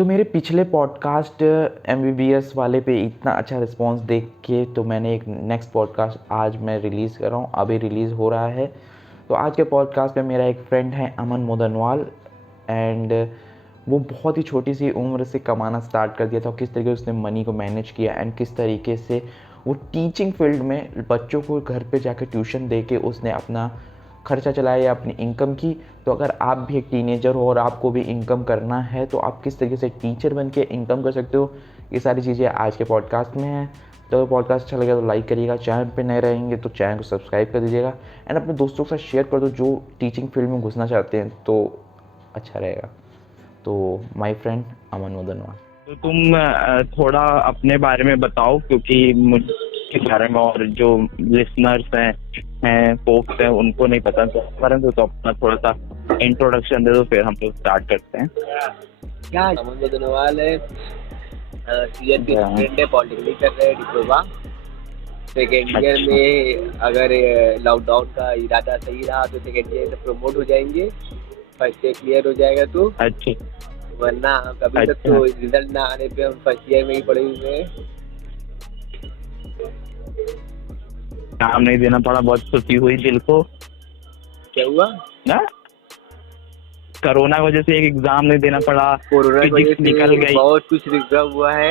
तो मेरे पिछले पॉडकास्ट एमबीबीएस वाले पे इतना अच्छा रिस्पांस देख के तो मैंने एक नेक्स्ट पॉडकास्ट आज मैं रिलीज़ कर रहा हूँ, अभी रिलीज़ हो रहा है। तो आज के पॉडकास्ट पे मेरा एक फ्रेंड है अमन मोदनवाल, एंड वो बहुत ही छोटी सी उम्र से कमाना स्टार्ट कर दिया था। किस तरीके से उसने मनी को मैनेज किया एंड किस तरीके से वो टीचिंग फील्ड में बच्चों को घर पे जाकर ट्यूशन दे के उसने अपना खर्चा चलाया या अपनी इनकम की। तो अगर आप भी एक टीनेजर हो और आपको भी इनकम करना है तो आप किस तरीके से टीचर बन के इनकम कर सकते हो, ये सारी चीज़ें आज के पॉडकास्ट में हैं। तो पॉडकास्ट अच्छा लगेगा तो लाइक करिएगा, चैनल पे नए रहेंगे तो चैनल को सब्सक्राइब कर दीजिएगा एंड अपने दोस्तों के साथ शेयर कर दो जो टीचिंग फील्ड में घुसना चाहते हैं, तो अच्छा रहेगा। तो माय फ्रेंड अमन मोदनवाल। तो तुम थोड़ा अपने बारे में बताओ, क्योंकि मुझके बारे में और जो लिसनर्स हैं फोक्स हैं उनको नहीं पता, तो अपना थोड़ा सा इंट्रोडक्शन दे दो, फिर हम लोग स्टार्ट करते हैं। क्या अमन मोदनवाल है, सीएन के स्टूडेंट है, पॉलिटेक्निक कर रहे हैं, डिप्लोमा सेकेंड ईयर में। अगर लॉकडाउन का इरादा सही रहा तो सेकेंड ईयर में प्रमोट हो जाएंगे, फर्स्ट ईयर क्लियर हो जाएगा तो। अच्छा, वरना कभी तक तो रिजल्ट ना आने पे हम फर्स्ट ईयर में ही पड़े हुए हैं। नाम नहीं देना पड़ा, बहुत खुशी हुई दिल को। क्या हुआ ना, कोरोना की वजह से एक एग्जाम नहीं देना पड़ा, कोरोना की वजह निकल से गई। बहुत कुछ रिजर्व हुआ है,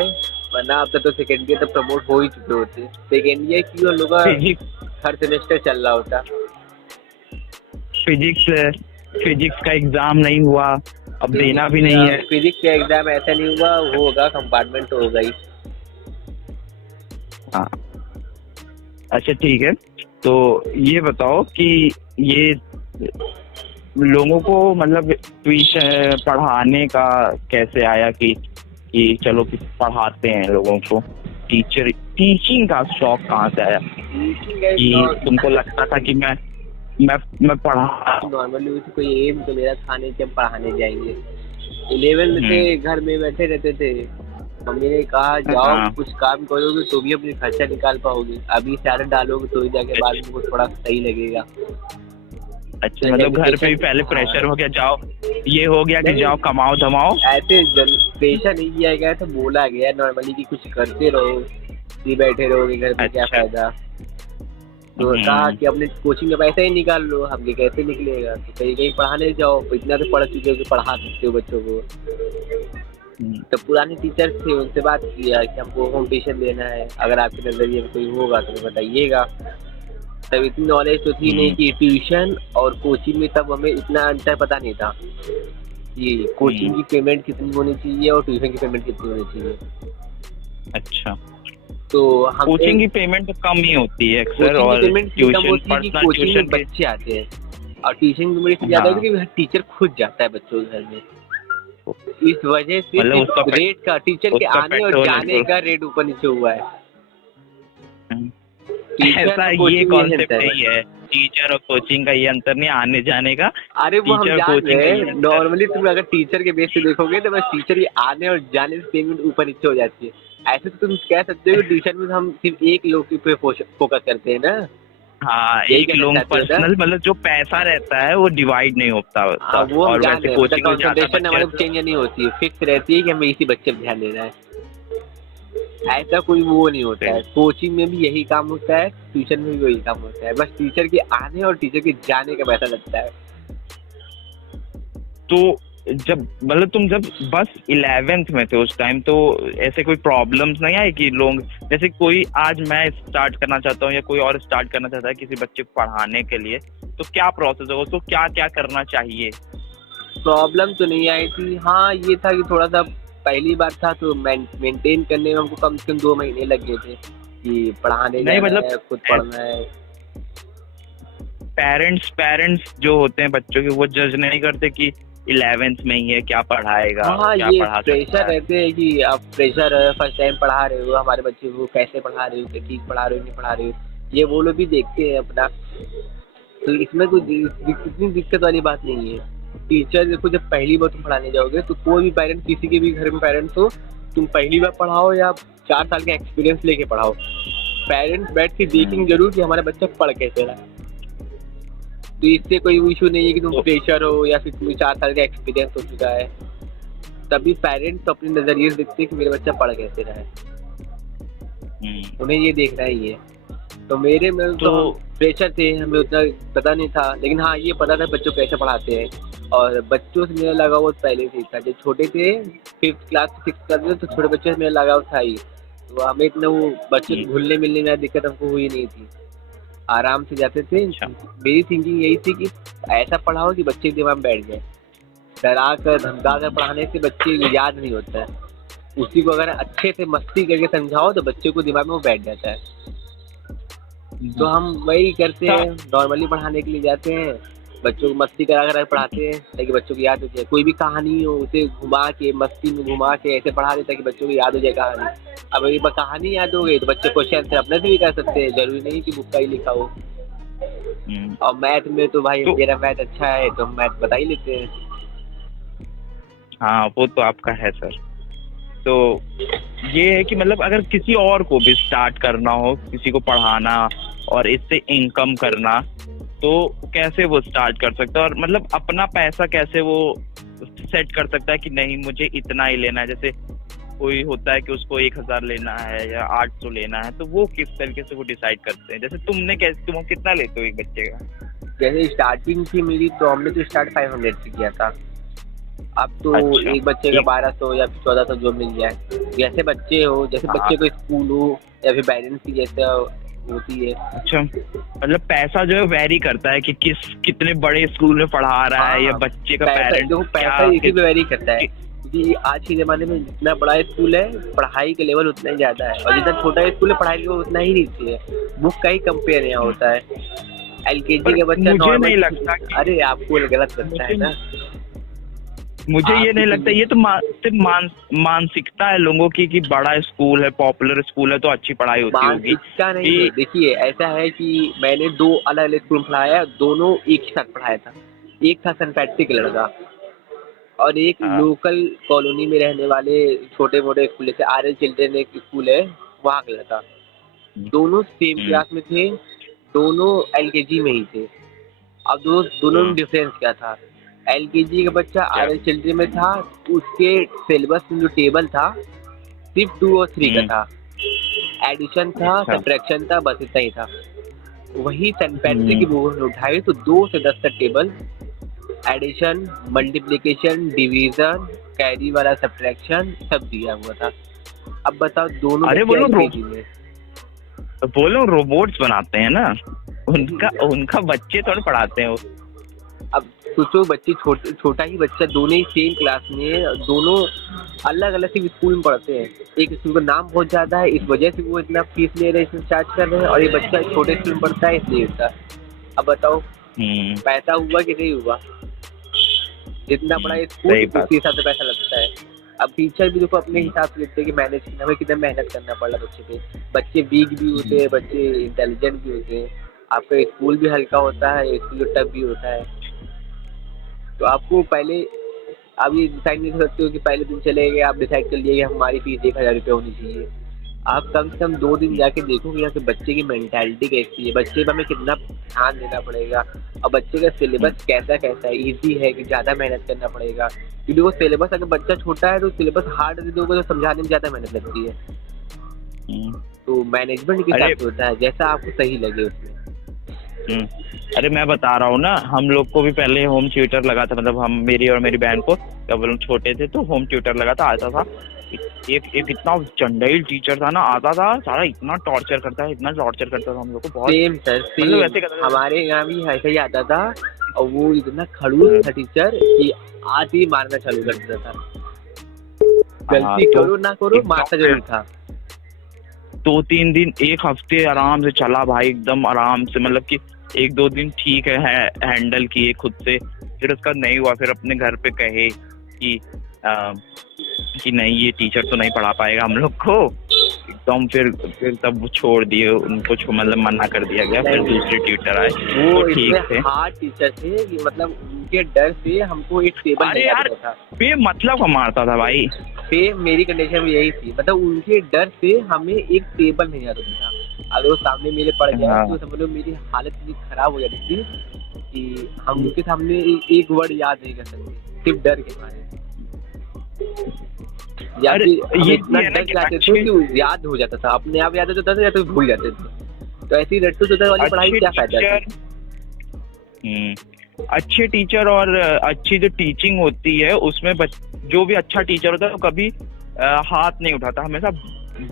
वरना अब तक तो सेकेंड ईयर तक प्रमोट हो ही चुके होते। सेकेंड ईयर की हम लोग का हर सेमेस्टर चल रहा होता। फिजिक्स का एग्जाम नहीं हुआ, अब देना भी नहीं है। फिजिक्स का एग्जाम ऐसा नहीं हुआ, वो होगा कंपार्टमेंट तो होगा ही। हाँ, अच्छा ठीक है। तो ये बताओ कि ये लोगों को मतलब ट्यूशन पढ़ाने का कैसे आया कि चलो कि पढ़ाते हैं लोगों को, टीचिंग का शौक कहाँ से आया कि तुमको लगता था कि मैं पढ़ा। नॉर्मली कोई एम तो मेरा था नहीं कि हम पढ़ाने जाएंगे। 11 में से घर में बैठे रहते थे, मम्मी ने कहा जाओ कुछ काम करोगे तो भी अपने खर्चा निकाल पाओगे, अभी से आदत डालोगे तो ही जाके बाद में थोड़ा सही लगेगा। अच्छा, मतलब घर पे भी पहले प्रेशर हो गया, जाओ ये हो गया कि जाओ कमाओ धमाओ। ऐसे प्रेशर नहीं किया गया, तो बोला गया नॉर्मली कि कुछ करते रहो, नहीं बैठे रहोगे घर पे क्या फायदा। तो कहा कि अपने कोचिंग का पैसा ही निकाल लो, हमके कैसे निकलेगा, तो कहीं कहीं पढ़ाने जाओ, इतना तो पढ़ चुके हो कि पढ़ा सकते हो बच्चों को। तो पुराने टीचर थे, उनसे बात किया कि हमको होम ट्यूशन देना है, अगर आपके नजरिए में कोई होगा तो बताइएगा। तब इतनी नॉलेज तो थी नहीं कि ट्यूशन और कोचिंग में, तब हमें इतना अंतर पता नहीं था कि कोचिंग की पेमेंट कितनी होनी चाहिए और ट्यूशन की पेमेंट कितनी होनी चाहिए। अच्छा, तो हम कोचिंग की पेमेंट तो कम ही होती है अक्सर, और कोचिंग में बच्चे आते हैं, और ट्यूशन की पेमेंट ज्यादा होती है कि टीचर खुद जाता है बच्चों के घर में। इस वजह से रेट का, टीचर के आने और जाने का रेट ऊपर नीचे हुआ है। ऐसा ये कॉन्सेप्ट नहीं है, टीचर और कोचिंग का ये अंतर नहीं, आने जाने का। अरे वो हम जान रहे हैं, नॉर्मली तुम अगर टीचर के बेस पे देखोगे तो बस टीचर के आने और जाने से पेमेंट ऊपर नीचे हो जाती है। ऐसे तो तुम कह सकते हो ट्यूशन में हम सिर्फ एक लोग पे फोकस करते हैं ना। हाँ, एक लोग पर्सनल, मतलब जो पैसा रहता है वो डिवाइड नहीं होता। वो और वैसे कोचिंग में कंसंट्रेशन हमारे चेंज नहीं होती है, फिक्स रहती है कि हमें इसी बच्चे पर ध्यान देना है। ऐसा कोई वो नहीं होता है। कोचिंग में भी यही काम होता है, ट्यूशन में भी वही काम होता है, बस टीचर के आने और टीचर के जाने का पैसा लगता है। तो जब मतलब तुम जब बस 11th में थे उस टाइम, तो ऐसे कोई प्रॉब्लम्स नहीं आई कि लोग, जैसे कोई आज मैं स्टार्ट करना चाहता हूँ या कोई और स्टार्ट करना चाहता है किसी बच्चे को पढ़ाने के लिए, तो क्या प्रोसेस होगा, उसको क्या क्या करना चाहिए? प्रॉब्लम तो नहीं आई थी। हाँ, ये था कि थोड़ा सा पहली बार था तो मेंटेन करने में हमको कम से कम 2 महीने लग गए थे कि पढ़ाने नहीं, मतलब खुद पढ़ना है। पेरेंट्स जो होते हैं बच्चों के, वो जज नहीं करते कि 11th में ही है क्या पढ़ाएगा। हाँ, क्या ये पढ़ा प्रेशर रहते हैं कि आप प्रेशर फर्स्ट टाइम पढ़ा रहे हो, हमारे बच्चे को कैसे पढ़ा रहे हो, ठीक पढ़ा रहे हो नहीं पढ़ा रहे हो, ये वो लोग भी देखते हैं अपना। तो इसमें कोई इतनी दिक्कत वाली बात नहीं है। टीचर देखो, जब पहली बार तुम पढ़ाने जाओगे तो कोई भी पेरेंट, किसी के भी घर में पेरेंट्स हो, तुम पहली बार पढ़ाओ या 4 साल का एक्सपीरियंस लेके पढ़ाओ, पेरेंट्स बैठ के देखेंगे जरूर कि हमारा बच्चा पढ़ कैसे रहा है। तो इससे कोई इशू नहीं है कि तुम फ्रेशर हो या फिर तुम्हें 4 साल का एक्सपीरियंस हो चुका है। तभी पेरेंट्स अपने नजरिए से देखते हैं कि मेरा बच्चा पढ़ कैसे रहा है, उन्हें ये देखना ही है। तो मेरे में तो प्रेशर थे, हमें उतना पता नहीं था, लेकिन हाँ ये पता था बच्चों को कैसे पढ़ाते हैं। और बच्चों से मेरा लगाव पहले से ही था, जब छोटे थे 5th क्लास 6th क्लास में, तो छोटे बच्चों से मेरा लगाव था ही। तो हमें इतना वो बच्चे घुलने मिलने में दिक्कत हमको हुई नहीं थी, आराम से जाते थे। मेरी थिंकिंग यही थी कि ऐसा पढ़ाओ कि बच्चे के दिमाग में बैठ जाए। डरा कर धमका कर पढ़ाने से बच्चे याद नहीं होता है, उसी को अगर अच्छे से मस्ती करके समझाओ तो बच्चे को दिमाग में वो बैठ जाता है। तो हम वही करते हैं, नॉर्मली पढ़ाने के लिए जाते हैं, बच्चों को मस्ती करा कर पढ़ाते हैं ताकि बच्चों को याद हो जाए। कोई भी कहानी हो उसे घुमा के मस्ती में घुमा के ऐसे पढ़ा देता कि बच्चों को याद हो जाए कहानी। अब एक बार कहानी याद हो गई तो बच्चे क्वेश्चन आंसर अपने से भी कर सकते हैं, जरूरी नहीं कि बुक का ही लिखा हो। और मैथ में तो भाई मेरा मैथ अच्छा है तो हम मैथ बता ही लेते हैं। हाँ वो तो आपका है सर। तो ये है कि मतलब अगर किसी और को भी स्टार्ट करना हो, किसी को पढ़ाना और इससे इनकम करना, तो कैसे वो स्टार्ट कर सकता है? और मतलब अपना पैसा कैसे वो सेट कर सकता है कि नहीं मुझे इतना ही लेना है? जैसे कोई होता है कि उसको 1000 लेना है या 800 लेना है, तो वो किस तरीके से वो डिसाइड करते हैं? जैसे तुम कितना लेते हो एक बच्चे का? जैसे स्टार्टिंग थी मेरी, तो हमने तो स्टार्ट 500 से किया था। अब तो अच्छा, एक बच्चे का 1200 या 1400 जो मिल जाए, जैसे बच्चे हो, जैसे बच्चे को स्कूल हो या फिर पेरेंट्स की जैसे होती है। अच्छा, मतलब पैसा जो है वेरी करता है कि कितने बड़े स्कूल में पढ़ा रहा है या बच्चे का पेरेंट पैसा इसी पे वेरी करता है, क्योंकि आज के ज़माने में जितना बड़ा स्कूल है पढ़ाई का लेवल उतना ही ज़्यादा है, और जितना छोटा स्कूल है पढ़ाई का लेवल उतना ही नीचे है। बुक का ही कंपेयर यहाँ होता है। LKG का बच्चा मुझे नहीं लगता अरे आपको गलत लगता है ना, मुझे ये नहीं लगता। ये तो सिर्फ मानसिकता है लोगों की कि बड़ा स्कूल है, पॉपुलर स्कूल है तो अच्छी पढ़ाई होती होगी। मानसिकता नहीं है। देखिए ऐसा है कि मैंने 2 अलग अलग स्कूल पढ़ाया, दोनों एक ही साथ पढ़ाया था। एक था सन पैट्रिक लड़का और एक लोकल कॉलोनी में रहने वाले छोटे मोटे स्कूल, जैसे RL चिल्ड्रन एक स्कूल है वहाँ का लड़का। दोनों सेम क्लास में थे, दोनों LKG में ही थे। अब दोनों में डिफरेंस क्या था? LKG का बच्चा RL चिल्ड्रन में था, उसके सिलेबस में जो टेबल था सिर्फ 2 और 3 का था, एडिशन था, सब्ट्रैक्शन था, बस इतना ही था। वही सन पैट्रिक की बुक में उठाए तो 2 से 10 तक table, addition, multiplication, division, carry वाला सब्ट्रैक्शन सब दिया हुआ था। अब बताओ दोनों वो लोग रोबोट्स बनाते हैं ना, उनका बच्चे थोड़ा पढ़ाते हैं वो। अब सोचो बच्चे छोटा ही बच्चा, दोनों ही सेम क्लास में, दोनों अलग अलग से स्कूल में पढ़ते हैं। एक स्कूल का नाम बहुत ज्यादा है, इस वजह से वो इतना फीस ले रहे हैं, इसमें चार्ज कर रहे हैं, और ये बच्चा छोटे स्कूल में पढ़ता है इसलिए इसका। अब बताओ पैसा हुआ कि नहीं हुआ? जितना बड़ा स्कूल उसी हिसाब से पैसा लगता है। अब टीचर भी देखो अपने हिसाब से देखते हैं कि मैनेज हमें कितना मेहनत करना पड़ रहा बच्चे पे। बच्चे वीक भी होते हैं, बच्चे इंटेलिजेंट भी होते हैं। आपका स्कूल भी हल्का होता है, स्कूल टफ भी होता है। तो आपको पहले आप ये डिसाइड नहीं कर सकते हो कि पहले दिन चले गए आप डिसाइड कर लिए कि हमारी फीस 1000 रुपये होनी चाहिए। आप कम से कम 2 दिन जाके देखोगे यहाँ के बच्चे की मेंटालिटी कैसी है, बच्चे पर हमें कितना ध्यान देना पड़ेगा, और बच्चे का सिलेबस कैसा है, ईजी है कि ज़्यादा मेहनत करना पड़ेगा। क्योंकि वो सिलेबस अगर बच्चा छोटा है तो सिलेबस हार्ड दे दोगे तो समझाने में ज़्यादा मेहनत लगती है। तो मैनेजमेंट के साथ होता है जैसा आपको सही लगे उसमें। अरे मैं बता रहा हूँ ना, हम लोग को भी पहले होम ट्यूटर लगा था, मतलब हम मेरी और मेरी बहन को जब हम छोटे थे तो होम ट्यूटर लगा था, आता था एक इतना चंडाइल टीचर था ना, आता था सारा इतना टॉर्चर करता था हम लोग को बहुत। सेम सर, मतलब वैसे हमारे यहाँ भी ऐसा ही आता था, और वो इतना खड़ूस था टीचर कि आते ही मारना चालू कर देता था। गलती करो ना करो मारता जरूर था। 2-3 दिन, 1 हफ्ते आराम से चला भाई, एकदम आराम से, मतलब कि 1-2 दिन ठीक है हैंडल किए खुद से। फिर उसका नहीं हुआ, फिर अपने घर पे कहे कि नहीं ये टीचर तो नहीं पढ़ा पाएगा हम लोग को एकदम। फिर तब छोड़ दिए उनको, मतलब मना कर दिया गया। फिर दूसरे ट्यूटर आए, वो ठीक थे, हार्ड टीचर थे कि मतलब उनके डर से हमको एक टेबल नहीं आता था। मतलब हम मारता था भाई। फिर मेरी कंडीशन भी यही थी, मतलब उनके डर से हमें एक टेबल नहीं आता था। अगर वो सामने मेरे पड़ गया तो समझ लो मेरी हालत इतनी खराब हो जाती थी कि हम उनके सामने एक वर्ड याद नहीं कर सकते, सिर्फ डर के मारे। या अरे, फिर हम ये इतना भी है ना डर कि जाते थे कि याद हो जाता था, अपने आप याद हो जाता था या तो भूल जाते थे। तो ऐसी रट्टू चुतर वाली पढ़ाई अच्छे क्या फायदा था? टीचर अच्छे टीचर और अच्छी जो टीचिंग होती है उसमें जो भी अच्छा टीचर होता है वो कभी हाथ नहीं उठाता, हमेशा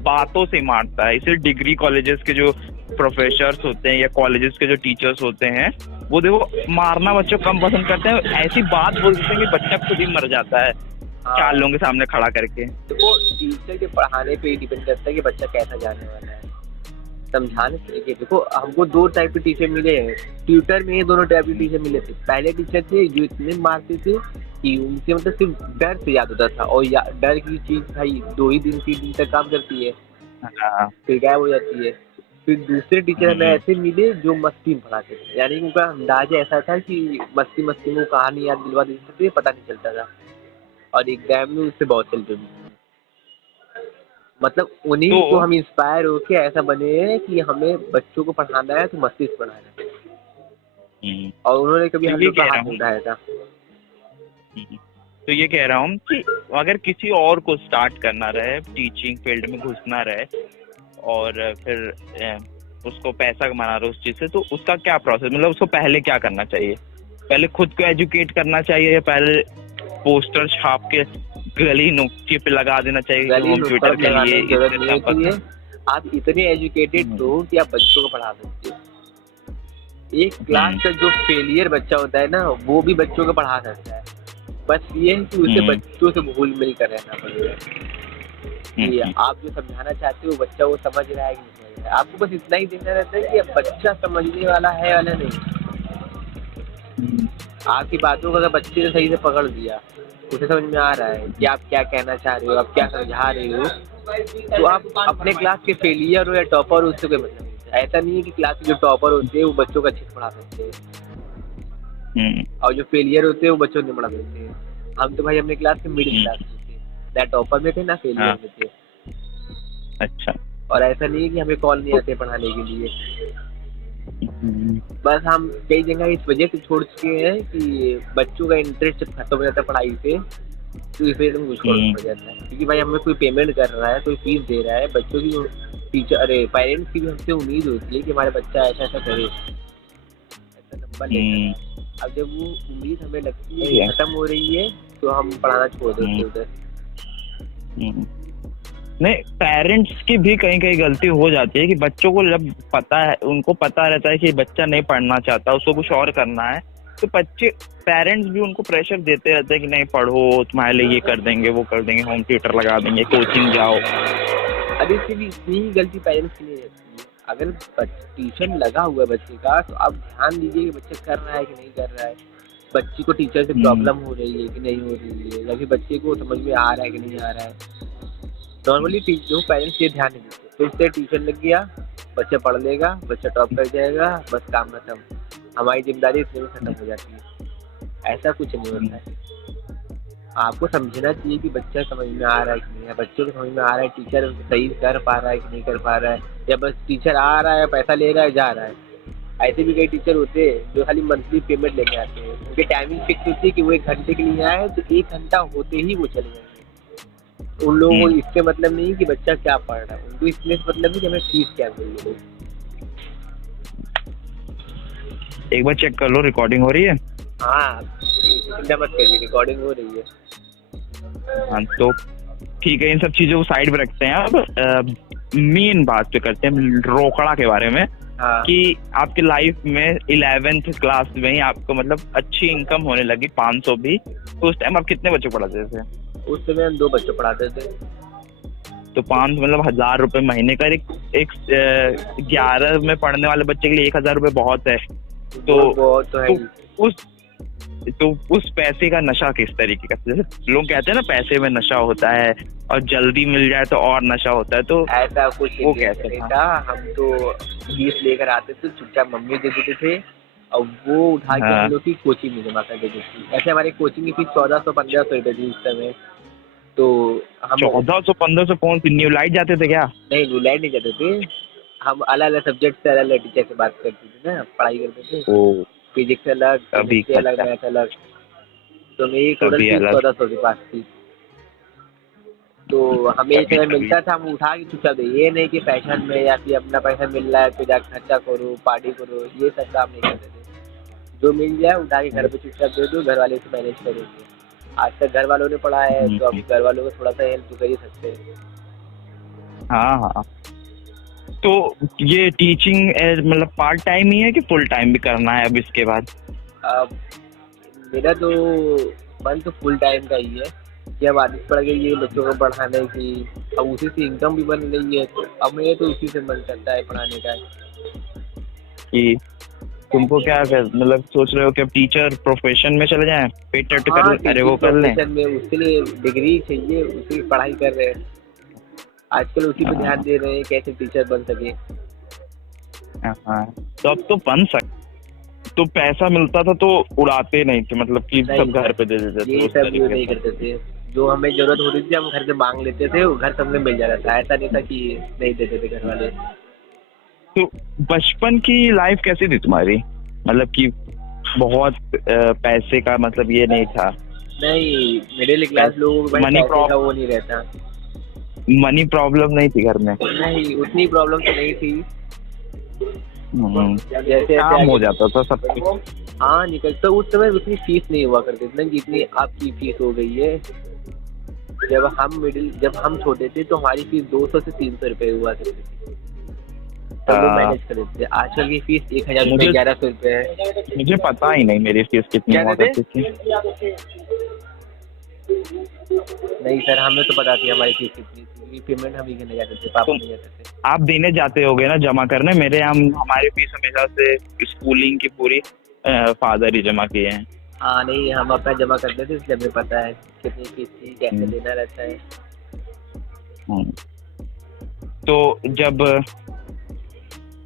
बातों से मारता है। इसलिए डिग्री कॉलेजेस के जो प्रोफेसर्स होते हैं या कॉलेजेस के जो टीचर्स होते हैं वो देखो मारना बच्चों को कम पसंद करते हैं, ऐसी बात बोल देते हैं कि बच्चा खुद ही मर जाता है हाँ, 4 लोगों के सामने खड़ा करके। तो वो टीचर के पढ़ाने पे ही डिपेंड करता है कि बच्चा कैसा जाने वाला है। समझाने के लिए देखो, हमको 2 टाइप के टीचर मिले हैं। ट्यूटर में ये दोनों टाइप के टीचर मिले थे। पहले टीचर थे जो इतने मारते थे कि उनसे मतलब सिर्फ डर से याद होता था, और डर की चीज भाई 2 ही दिन 3 दिन तक काम करती है, हाँ। फिर गायब हो जाती है। फिर दूसरे टीचर हमें ऐसे मिले जो मस्ती में पढ़ाते थे, यानी उनका अंदाज ऐसा था कि मस्ती मस्ती में वो कहानी याद दिलवा देते थे, पता नहीं चलता था, और एग्जाम में उससे बहुत चलते थे। मतलब उन्हीं को तो हम इंस्पायर होके ऐसा बने हैं कि हमें बच्चों को पढ़ाना है तो मस्ती से पढ़ाना है, और उन्होंने कभी हम ये लोग का कह रहा हाथ हूँ नहीं उठाया था। तो ये कह रहा हूँ कि अगर किसी और को स्टार्ट करना रहे, टीचिंग फील्ड में घुसना रहे और फिर उसको पैसा कमाना रहे उस चीज से, तो उसका क्या प्रोसेस, मतलब उसको पहले क्या करना चाहिए? पहले खुद को एजुकेट करना चाहिए या पहले पोस्टर छाप के गली नुक्चे पे लगा देना चाहिए कि गली होम नुक्कड़ ट्यूटर के लगाने लिए की जरूरत इतने नहीं होती है। संपर्क? आप इतने एजुकेटेड हो कि आप बच्चों को पढ़ा सकते हो। एक क्लास का जो फेलियर बच्चा होता है ना, वो भी बच्चों को पढ़ा सकता है। बस ये है कि उसे बच्चों से घुल मिल कर रहना पड़ेगा कि आप जो समझाना चाहते हो बच्चा वो समझ रहा है कि नहीं समझ रहा है। आपको बस इतना ही देखना रहता है कि अब बच्चा समझने वाला है वाला नहीं। आपकी बातों को अगर बच्चे ने सही से पकड़ लिया, उसे समझ में आ रहा है कि आप क्या कहना चाह रहे हो, आप क्या समझा रहे हो, तो आप अपने क्लास के फेलियर हो या टॉपर हो उससे कोई मतलब नहीं है। ऐसा नहीं है कि क्लास के जो टॉपर होते हैं वो बच्चों को अच्छे से पढ़ा सकते हैं, और जो फेलियर होते हैं वो बच्चों को नहीं पढ़ा सकते हैं। हम तो भाई अपने क्लास के मिडिल क्लास में थे, ना टॉपर में थे ना फेलियर में थे। अच्छा। और ऐसा नहीं है कि हमें कॉल नहीं आते पढ़ाने के लिए, बस हम कई जगह इस वजह से छोड़ चुके हैं कि बच्चों का इंटरेस्ट जब खत्म हो जाता है पढ़ाई से, तो इस वजह से हमको छोड़ना पड़ जाता है। क्योंकि भाई हमें कोई पेमेंट कर रहा है, कोई फीस दे रहा है, बच्चों की टीचर अरे पेरेंट्स की भी हमसे उम्मीद होती है कि हमारा बच्चा ऐसा ऐसा करे, ऐसा नंबर लेकर। अब जब वो उम्मीद हमें लगती है कि खत्म हो रही है तो हम पढ़ाना छोड़ देते उधर। नहीं, पेरेंट्स की भी कहीं कहीं गलती हो जाती है कि बच्चों को जब पता है, उनको पता रहता है कि बच्चा नहीं पढ़ना चाहता, उसको कुछ और करना है, तो बच्चे पेरेंट्स भी उनको प्रेशर देते रहते हैं कि नहीं पढ़ो, तुम्हारे लिए ये कर देंगे वो कर देंगे, होम ट्यूटर लगा देंगे, कोचिंग जाओ। अब इसकी भी इतनी ही गलती पेरेंट्स की नहीं रहती है। अगर ट्यूशन लगा हुआ है बच्चे का, तो आप ध्यान दीजिए कि बच्चा कर रहा है कि नहीं कर रहा है, बच्चे को टीचर से प्रॉब्लम हो रही है कि नहीं हो रही है, या फिर बच्चे को समझ में आ रहा है कि नहीं आ रहा है। नॉर्मली जो पेरेंट्स ये ध्यान नहीं देते, फिर से ट्यूशन लग गया, बच्चा पढ़ लेगा, बच्चा टॉप कर जाएगा, बस काम खत्म, हमारी जिम्मेदारी इसमें भी खत्म हो जाती है। ऐसा कुछ नहीं होता है। आपको समझना चाहिए कि बच्चा समझ में आ रहा है कि नहीं, बच्चों को समझ में आ रहा है टीचर सही कर पा रहा है कि नहीं कर पा रहा है, या बस टीचर आ रहा है पैसा ले रहा है जा रहा है। ऐसे भी कई टीचर होते हैं जो खाली मंथली पेमेंट लेने आते हैं, उनकी टाइमिंग फिक्स होती है कि वो 1 घंटे के लिए आए तो 1 घंटा होते ही वो चले जाएंगे। उन लोगों को इससे मतलब नहीं कि बच्चा क्या पढ़ रहा है, उनको इसमें मतलब नहीं कि हमें फीस क्या मिल रही है। एक बार चेक कर लो रिकॉर्डिंग हो रही है। हाँ, चिंता मत करिए, रिकॉर्डिंग हो रही है। हाँ तो ठीक है, इन सब चीजों को साइड में रखते हैं। अब मेन बात पे करते हैं रोकड़ा के बारे में। हाँ। कि आपके लाइफ में 11th क्लास में ही आपको मतलब अच्छी इनकम होने लगी, 500 भी, तो उस टाइम आप कितने बच्चों पढ़ाते थे? उस समय हम 2 बच्चों पढ़ाते थे। तो 500 मतलब 1000 रुपए महीने का। एक 11 में पढ़ने वाले बच्चे के लिए 1000 रुपए बहुत है। तो उस पैसे का नशा किस तरीके का, जैसे लोग कहते हैं ना पैसे में नशा होता है और जल्दी मिल जाए तो और नशा होता है, तो ऐसा कुछ वो कैसे था? हम तो फीस लेकर आते थे, चुपचाप मम्मी दे देते थे, और वो उठा के हम लोग की कोचिंग में जमा कर देती थी। ऐसे हमारी कोचिंग की फीस 1400-1500 रुपए थी उस समय। तो हम 1400-1500 कौन सी न्यू लाइट जाते थे क्या? नहीं, न्यू लाइट नहीं जाते थे, हम अलग अलग सब्जेक्ट से अलग अलग टीचर से बात करते थे ना, पढ़ाई करते थे। फिजिक्स अलग, केमिस्ट्री अलग, मैथ अलग। तो मेरी टोटल फीस 1400 के पास थी। तो हमें एक समय मिलता था, हम उठा के चुपचाप दे, ये नहीं कि फैशन में या फिर अपना पैसा मिल रहा है तो जाकर खर्चा करो, पार्टी करो, ये सब काम नहीं करते थे। जो मिल जाए उठा के घर पे चुपचाप दे दो, घर वाले से मैनेज करेंगे। आज तक घर वालों ने पढ़ा है तो अब घर वालों को थोड़ा सा हेल्प तो कर ही सकते हैं। हाँ हाँ। तो ये टीचिंग मतलब पार्ट टाइम ही है कि फुल टाइम भी करना है अब इसके बाद? अब मेरा तो मन तो फुल टाइम का ही है कि अब आदत पड़ गई है बच्चों को पढ़ाने की, अब उसी से इनकम भी बन रही है, तो अब मेरे तो उसी से मन करता है पढ़ाने का। कि तुमको क्या मतलब सोच रहे हो कि अब टीचर प्रोफेशन में चले जाएं, पेट हाँ, कर अरे वो कर लें? में उसके लिए डिग्री चाहिए, उसी की पढ़ाई कर रहे हैं आजकल, उसी पे ध्यान दे रहे हैं कैसे टीचर बन सके। हाँ, तो अब तो बन सकते। तो पैसा मिलता था तो उड़ाते नहीं थे, मतलब कि सब घर पे दे देते थे? ये सब नहीं करते थे, जो हमें जरूरत होती थी हम घर से मांग लेते थे, वो घर से हमें मिल जाता था, ऐसा नहीं था कि नहीं देते थे घर वाले। तो बचपन की लाइफ कैसी थी तुम्हारी? मतलब कि बहुत पैसे का मतलब ये नहीं था? नहीं, मिडिल क्लास लोगों को पैसे का वो नहीं रहता। मनी प्रॉब्लम नहीं थी घर में? नहीं, उतनी प्रॉब्लम तो नहीं थी। जैसे काम हो जाता था सब कुछ। हाँ, निकलता उस समय उतनी फीस नहीं हुआ करती थी जितनी आपकी फीस हो गई है। जब हम छोटे थे तो हमारी फीस 200 से 300 रुपए हुआ करती थी, तब लोग मैनेज कर लेते थे। आजकल की फीस 1000 रुपए 1100 रुपए है। मुझे पता ही नहीं मेरी फीस कितनी हुआ करती थी। नहीं सर, हमें तो पता थी हमारी फीस कितनी थी, पेमेंट हम ही करने जाते थे, पापा नहीं जाते थे। आप देने जाते होगे ना जमा करने? मेरे हमारी फीस हमेशा से स्कूलिंग की पूरी फादर ही जमा किए हैं। हाँ नहीं, हम अपना जमा करते थे, इसलिए हमें पता है कितनी फीस थी, कैसे देना रहता है। तो जब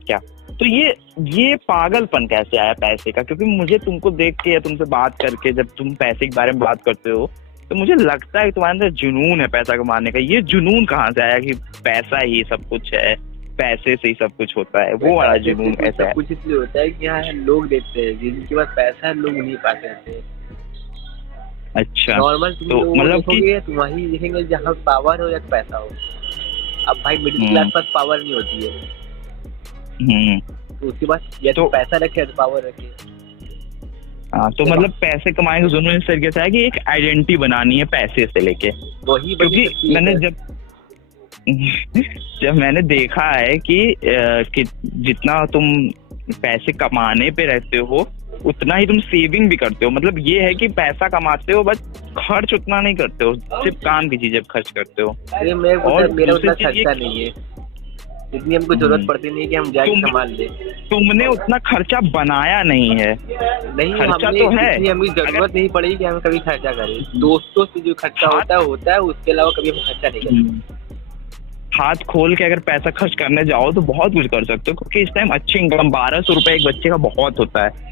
क्या, तो ये पागलपन कैसे आया पैसे का? क्योंकि मुझे तुमको देख के या तुमसे बात करके, जब तुम पैसे के बारे में बात करते हो तो मुझे लगता है कि तुम्हारे अंदर जुनून है पैसा कमाने का। ये जुनून कहाँ से आया कि पैसा ही सब कुछ है, पैसे से ही सब कुछ होता है? वो वाला जुनून कैसा है? कुछ इसलिए होता है कि यहाँ लोग देते हैं, जिनके पास पैसा है लोग नहीं पाते रहते हैं। अच्छा, नॉर्मल तो मतलब कि तुम वही देखेंगे जहाँ पावर हो या पैसा हो। अब भाई मिडिल क्लास पास पावर नहीं होती है, तो उसके पास या तो पैसा रखे या तो पावर रखे। हाँ, तो मतलब पैसे कमाएंगे जुनून इस तरीके से है कि एक आइडेंटिटी बनानी है पैसे से लेके। वही, क्योंकि मैंने जब मैंने देखा है कि जितना तुम पैसे कमाने पे रहते हो उतना ही तुम सेविंग भी करते हो। मतलब ये है कि पैसा कमाते हो बस खर्च उतना नहीं करते हो, सिर्फ काम की चीजें खर्च करते हो। और मेरा उतना खर्चा नहीं है, इतनी हमको जरूरत पड़ती नहीं कि हम जाके संभाल लें। तुमने उतना खर्चा बनाया नहीं है। नहीं, खर्चा तो है, हमें जरूरत नहीं पड़ी कि हम कभी खर्चा करें। दोस्तों से जो खर्चा होता है उसके अलावा कभी हम खर्चा नहीं करते। हाथ खोल के अगर पैसा खर्च करने जाओ तो बहुत कुछ कर सकते हो, क्योंकि इस टाइम अच्छी इनकम 1200 रुपए एक बच्चे का बहुत होता है।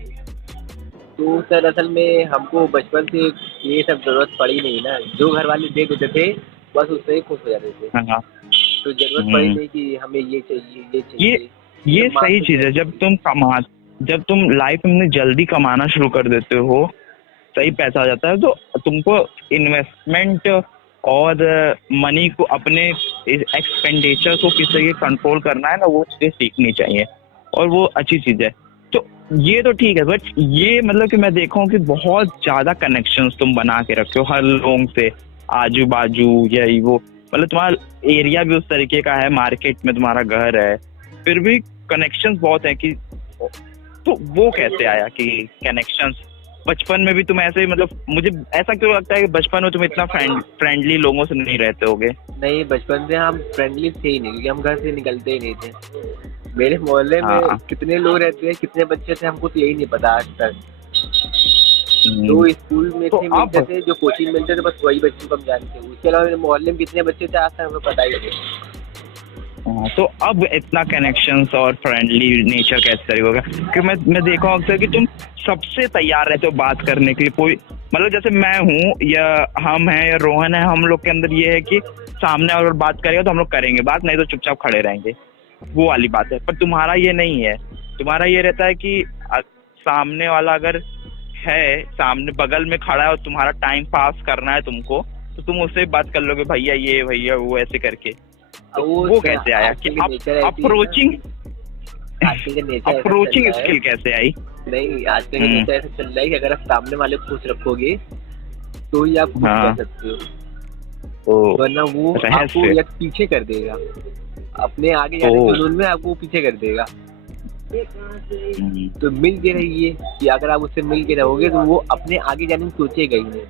तो सर असल में हमको बचपन से ये सब जरूरत पड़ी नहीं ना, जो घर वाले दे देते थे बस उससे ही खुश हो जाते थे। हाँ, तो जरूरत पड़ी नहीं कि हमें ये चाहिए। ये सही चीज है। जब तुम लाइफ में जल्दी कमाना शुरू कर देते हो, सही पैसा आ जाता है, तो तुमको इन्वेस्टमेंट और मनी को, अपने एक्सपेंडिचर को किस तरीके कंट्रोल करना है ना, वो चीजें सीखनी चाहिए और वो अच्छी चीज है। तो ये तो ठीक है, बट ये मतलब कि मैं देखा हूँ कि बहुत ज्यादा कनेक्शंस तुम बना के रखे हो हर लोगों से, आजू बाजू यही वो, मतलब तुम्हारा एरिया भी उस तरीके का है, मार्केट में तुम्हारा घर है, फिर भी कनेक्शंस बहुत है कि, तो वो कैसे आया कि कनेक्शंस? बचपन में भी तुम ऐसे, मतलब मुझे ऐसा क्यों लगता है कि बचपन में तुम इतना फ्रेंडली लोगों से नहीं रहते होगे? नहीं, बचपन से हम फ्रेंडली थे ही नहीं, क्योंकि हम घर से निकलते ही नहीं थे। मेरे मोहल्ले में कितने लोग रहते हैं, कितने बच्चे थे, हमको तो यही नहीं पता आज तक। तो स्कूल में थे मिलते थे, जो कोचिंग मिलते थे बस वही बच्चों को हम जानते हैं, उसके अलावा मोहल्ले में कितने बच्चे थे आज तक हमें पता ही नहीं। तो अब इतना कनेक्शंस और फ्रेंडली नेचर कैसे तरीके होगा? कि मैं देखा अक्सर कि तुम सबसे तैयार रहते हो बात करने के लिए। कोई मतलब जैसे मैं हूँ या हम हैं या रोहन है, हम लोग के अंदर ये है कि सामने अगर बात करेगा तो हम लोग करेंगे बात, नहीं तो चुपचाप खड़े रहेंगे, वो वाली बात है। पर तुम्हारा ये नहीं है, तुम्हारा ये रहता है कि सामने वाला अगर है, सामने बगल में खड़ा है और तुम्हारा टाइम पास करना है तुमको, तो तुम उससे बात कर लोगे भैया ये भैया वो ऐसे करके, तो वो कैसे आया कि अप्रोचिंग स्किल कैसे आई? नहीं, आजकल के नेचर ऐसा चल रहा है कि अगर आप सामने वाले को खुश रखोगे तो ही आप खुश कर सकते हो, वरना वो आपको या पीछे कर देगा, अपने आगे जाने के जुनून में आपको पीछे कर देगा। तो मिल के रहिए कि अगर आप उससे मिल के रहोगे तो वो अपने आगे जाने की सोचेगा ही नहीं,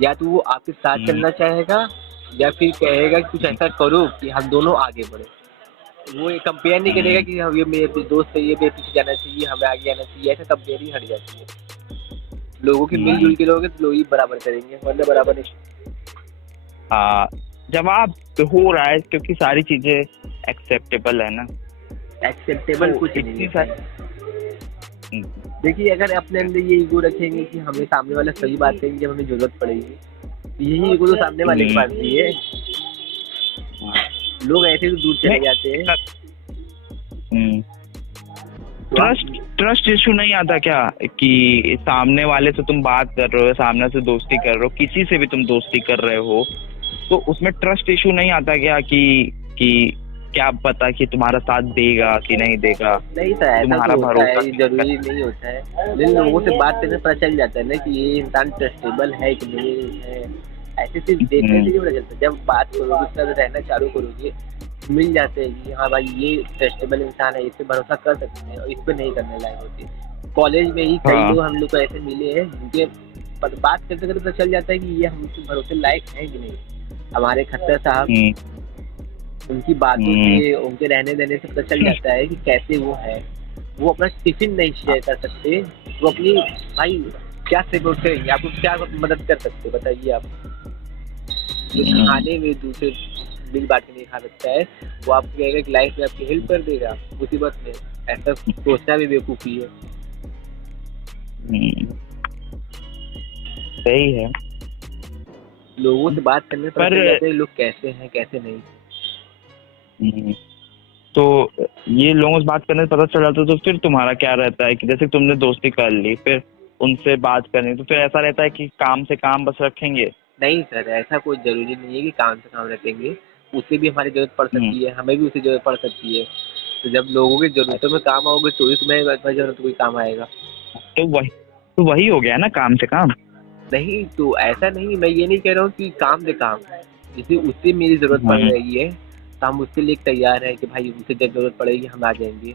या तो वो आपके साथ चलना चाहेगा या फिर कहेगा कि कुछ ऐसा करो कि हम दोनों आगे बढ़े। वो ये कंपेयर नहीं करेगा कि ये मेरे दोस्त है, ये मेरे पीछे जाना चाहिए, हमें आगे जाना चाहिए, ऐसा कंपेयरिंग हट जाती है। लोगों की मिलजुल के रहोगे तो लोग ही बराबर करेंगे, वरना बराबर नहीं। जवाब तो हो रहा है क्योंकि सारी चीजें एक्सेप्टेबल है ना। एक्सेप्टेबल कुछ नहीं है। देखिए, अगर अपने अंदर ये ईगो रखेंगे कि हमें सामने वाला सही बात करेंगे जब हमें जरूरत पड़ेगी, यही ईगो तो सामने वाले की बात नहीं है। लोग ऐसे तो दूर चले जाते हैं। ट्रस्ट इशू नहीं आता क्या कि सामने वाले से तुम बात कर रहे हो, सामने से दोस्ती कर रहे हो, किसी से भी तुम दोस्ती कर रहे हो, तो उसमें ट्रस्ट इशू नहीं आता क्या कि क्या पता कि तुम्हारा साथ देगा कि नहीं देगा? नहीं सर, ऐसा तो होता है, जरूरी नहीं होता है, लेकिन लोगों से बात करने पता चल जाता है ना कि ये इंसान ट्रस्टेबल है कि नहीं है। ऐसे सिर्फ देखने से नहीं पता चलता, जब बात करोगे, उसके साथ रहना चालू करोगे, मिल जाते हैं कि हाँ भाई ये ट्रस्टेबल इंसान है, इस पे भरोसा कर सकते हैं और इस पे नहीं करने लायक होती। कॉलेज में ही कई लोग हम लोग को ऐसे मिले हैं जिनके बात करते करते पता चल जाता है कि ये हमसे भरोसे लायक है कि नहीं। हमारे खट्टर साहब, उनकी बातों से, उनके रहने देने से पता चल जाता है कि कैसे वो है। वो अपना टिफिन नहीं शेयर कर सकते, वो अपनी भाई क्या सपोर्ट करेंगे, आपको क्या मदद कर सकते बताइए आप। खाने में दूसरे बिल बांट के नहीं खा सकता है, वो आपको कहेगा कि लाइफ में आपकी हेल्प कर देगा मुसीबत में। ऐसा सोचना भी बेवकूफ़ी है। सही है। लोगों से बात करने पर लोग कैसे हैं कैसे नहीं। तो ये लोगों से बात करने से पता चल जाता है, तो फिर तुम्हारा क्या रहता है कि जैसे तुमने दोस्ती कर ली, फिर उनसे बात करनी, तो फिर ऐसा रहता है कि काम से काम बस रखेंगे? नहीं सर, ऐसा कोई जरूरी नहीं है कि काम से काम रखेंगे, उससे भी हमारी जरूरत पड़ सकती है, हमें भी उससे जरूरत पड़ सकती है। तो जब लोगों की जरूरतों में काम आओगे तो ही तुम्हें जरूरत कोई काम आएगा। तो वही हो गया ना काम से काम। नहीं, तो ऐसा नहीं, मैं ये नहीं कह रहा हूँ कि काम से काम, जैसे उससे मेरी जरूरत पड़ रही है तो हम उसके लिए तैयार हैं कि भाई उसे जब जरूरत पड़ेगी हम आ जाएंगे।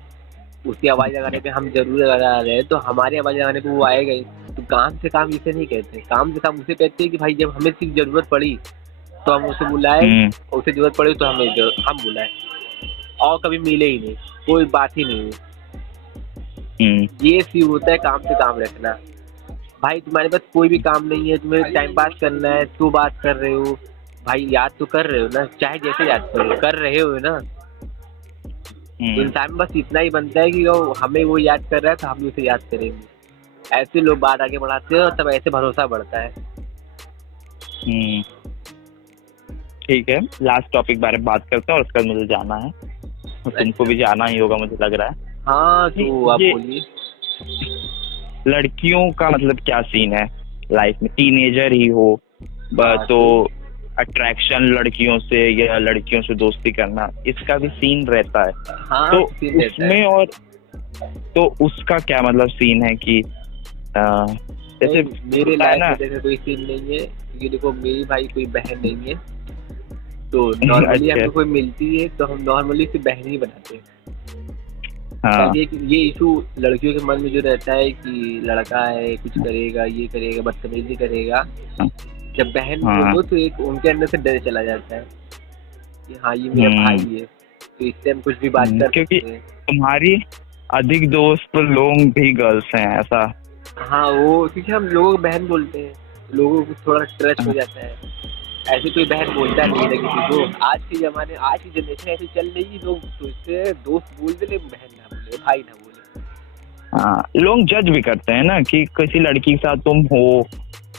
उसकी आवाज़ लगाने पे हम जरूर लगा रहे हैं तो हमारी आवाज़ लगाने पे वो आएगा ही। तो काम से काम इसे नहीं कहते, काम से काम उसे कहते हैं कि भाई जब हमें सिर्फ जरूरत पड़ी तो हम उसे बुलाए, उसे जरूरत पड़ी तो हम बुलाए, और कभी मिले ही नहीं, कोई बात ही नहीं है। ये सी होता है काम से काम रखना। भाई तुम्हारे पास कोई भी काम नहीं है, तुम्हें टाइम पास करना है तो बात कर रहे हो, भाई याद तो कर रहे हो ना, चाहे जैसे याद कर रहे हो ना। इंसान बस इतना ही बनता है कि हमें वो याद कर रहा है तो हम उसे याद करेंगे। ऐसे लोग बात आगे बढ़ाते हैं और तब ऐसे भरोसा बढ़ता है। ठीक है, लास्ट टॉपिक बारे में बात करते हैं और उसके बाद मुझे जाना है, तुमको भी जाना ही होगा मुझे लग रहा है। हाँ, तो आप बोलिए। लड़कियों का मतलब क्या सीन है लाइफ में? टीनेजर ही हो तो अट्रैक्शन लड़कियों से या लड़कियों से दोस्ती करना, इसका भी सीन रहता है। हाँ, तो उसमें और तो उसका क्या मतलब सीन है कि जैसे मेरे लाइफ में जैसे कोई सीन नहीं है, क्योंकि देखो मेरी भाई कोई बहन नहीं है, तो नॉर्मली हमको कोई मिलती है तो हम नॉर्मली से बहन ही बनाते हैं। हाँ। ये इशू लड़कियों के मन में जो रहता है कि लड़का है कुछ करेगा, ये करेगा, बदतमीजी करेगा, जब बहन बोलो तो एक उनके अंदर से डर चला जाता है कि हाँ ये मेरा भाई है तो इससे हम कुछ भी बात कर सकते हैं। तुम्हारी अधिक दोस्त लोग भी गर्ल्स हैं ऐसा? हाँ, वो क्योंकि हम लोगों को बहन बोलते हैं, लोगों को थोड़ा ट्रस्ट हो जाता है। ऐसे कोई बहन बोलता नहीं है किसी को। आज के जमाने, आज की जनरेशन ऐसी चल रही, लोग सोचते हैं दोस्त बोल दे, बहन ना बोले, भाई ना बोले। हाँ, लोग जज भी करते हैं ना कि किसी लड़की के साथ तुम हो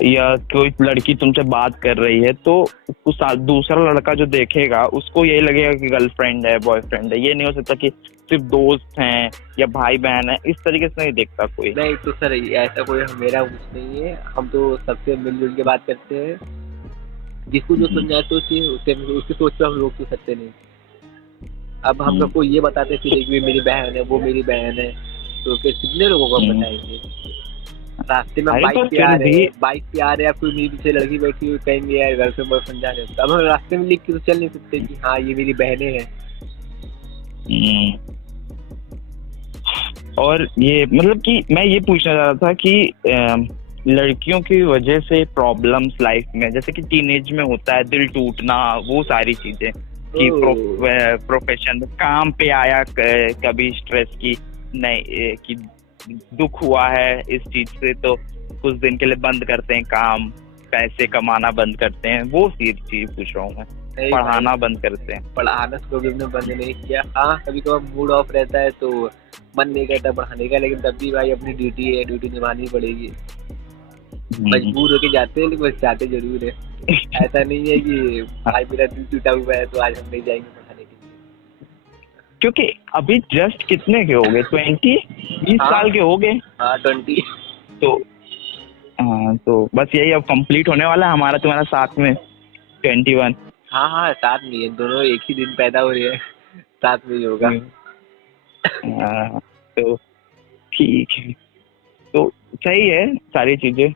या कोई लड़की तुमसे बात कर रही है तो दूसरा लड़का जो देखेगा उसको यही लगेगा कि गर्लफ्रेंड है, बॉयफ्रेंड है। ये नहीं हो सकता कि सिर्फ दोस्त हैं या भाई बहन है, इस तरीके से नहीं देखता कोई। नहीं तो सर, ऐसा कोई मेरा कुछ नहीं है, हम तो सबसे मिलजुल के बात करते हैं। जिसको जो समझाए तो उसकी सोच पे हम रोक तो सकते नहीं। अब हम लोग को ये बताते फिर कि मेरी बहन है, वो मेरी बहन है, तो फिर कितने लोगों को हम बताएंगे। रास्ते में हम अरे बाइक पर पे आ फिर रहे भी हैं, या कोई मेरे पीछे लड़की बैठी हुई, कहेंगे यार गर्लफ्रेंड बॉयफ्रेंड जा रहे हैं, तो अब हम रास्ते में लिख के तो चल नहीं सकते कि हाँ ये मेरी बहनें हैं। और ये मतलब कि मैं ये पूछना चाह रहा था कि लड़कियों की वजह से प्रॉब्लम्स लाइफ में, जैसे कि टीनेज में होता है दिल टूटना, वो सारी चीजें कि प्रोफेशन काम पे आया कभी स्ट्रेस की नहीं कि दुख हुआ है इस चीज से, तो कुछ दिन के लिए बंद करते हैं काम, पैसे कमाना बंद करते हैं, वो चीज पूछ रहा हूँ मैं। पढ़ाना बंद करते हैं। पढ़ाना तो कभी हमने बंद नहीं किया। हाँ कभी कभार मूड ऑफ रहता है तो मन नहीं करता पढ़ाने का, लेकिन तब भी भाई अपनी ड्यूटी है, ड्यूटी निभानी पड़ेगी। मजबूर होके जाते हैं, लेकिन बस जाते जरूर है। ऐसा नहीं है कि भाई मेरा दिल टूटा हुआ है तो आज हम नहीं जाएंगे पढ़ाने के लिए। क्योंकि अभी जस्ट कितने के हो गए, 20 साल के हो गए। हाँ 20। तो बस यही अब कंप्लीट होने वाला है हमारा तुम्हारा साथ में 21। हाँ साथ में है, दोनों एक ही दिन पैदा हो रहे हैं, साथ में ही होगा। तो ठीक है, तो सही है सारी चीजें।